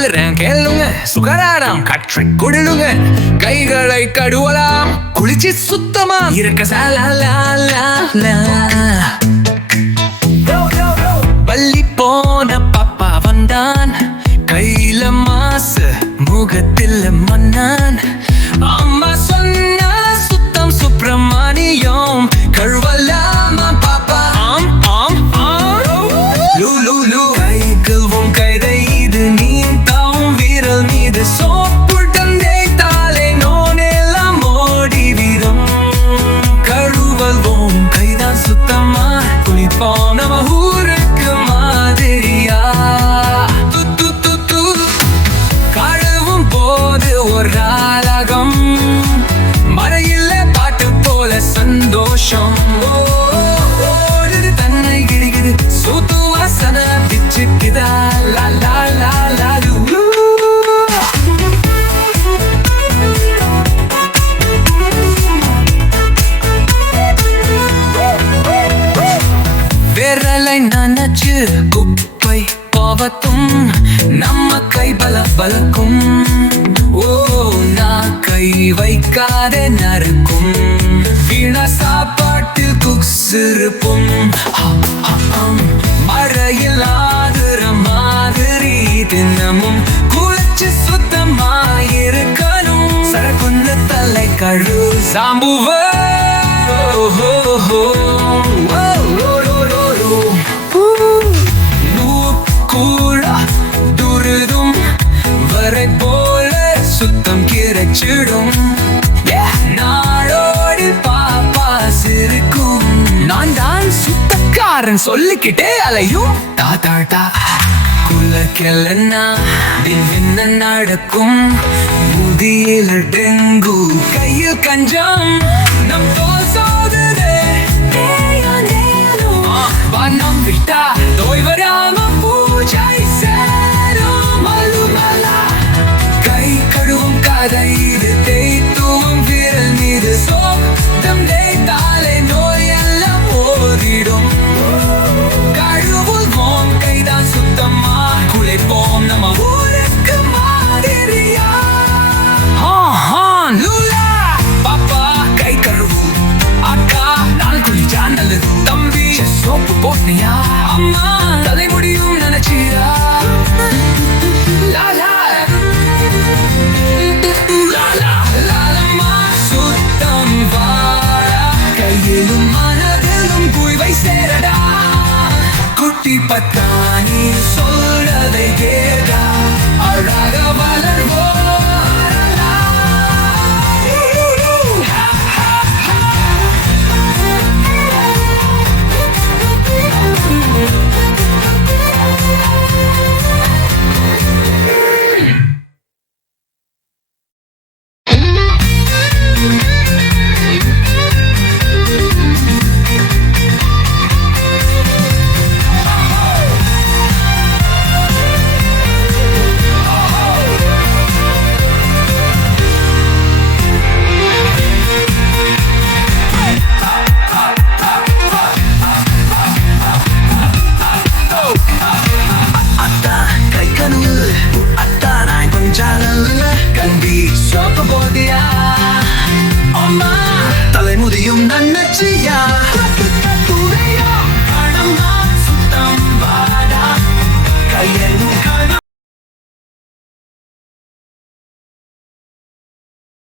சொல்லுறேன் கேளுங்க. சுகாதாரம் கற்று கொடுங்க. கைகளை கழுவலாம், குளிச்சு சுத்தமா இருக்க பள்ளி போன பாப்பா வந்தான், கையில மாசு முகத்தில் மன்னான். அம்மா சொன்ன சுத்தம் சுப்பிரமணியம் கழுவலாமா பாப்பா? ஆம் ஆம் ஆம். லூ கைகள் கைதை இது நீ தாவும் வீரல் மீது சோப்புடன் தேய்த்தாலே நோனெல்லாம் ஓடி வீரம். கழுவல்வோம் கைதான் சுத்தமா, குளிப்போம் நம்ம ஊருக்கு மாதிரியா. கழுவும் போது ஒரு ராகம், மழையில பாட்டு போல சந்தோஷம். ஓடுது தன்னை கிழிக்குது சூத்து வாசனை பிச்சுக்குதா. லா லா லா லா லூ. விரலை நனைச்சு குப்பை பாவத்தும் நம்ம கை பலக்கும். ஓ நான் கை வைக்காத நறுக்கும், வீண சாப்பாட்டு குசிருப்பும். மழையில் ஆதுற மாதிரி தினமும் குளிச்சு சுத்தமாயிருக்கணும். சரக்குன்னு தலை கழு சாம்புவ துருதும் வரை போல சுத்தம் கிடைச்சிடும். நாளோடு பாப்பா சிரிக்கும். நான் தான் சுத்தக்காரன் சொல்லிக்கிட்டே அலையும். தாத்தா குலக்கெல்லன்னா என்ன நடக்கும்? முதியில டெங்கு கையில் கஞ்சம் நம் தோல் சோதரே. வண்ணம் விட்டா நோய் வராம பூஜை சேரும். மலுமலா கை கழுவும் கதை இது தேய்த்துவும் விரல் மீது சோத்தம் தேய்த்தாலே நோய் எல்லாம் ஓடிடும். கழுவுவோம் கைதான் சுத்தமா, குளிப்போம் நம்ம ஊருக்கு மாதிரியா. லூலா பாப்பா கை கழுவும், அக்கா நான் குளிச்சா நல்லது, தம்பி சோப்பு போட்டியா, அம்மா தலைமுடியும் நினைச்சியா. லாலா லாலா லாலம்மா சுத்தம் வாழா, கையிலும் மனதிலும் குய்வை சேரடா. குட்டி பத்தானி சொல்றதை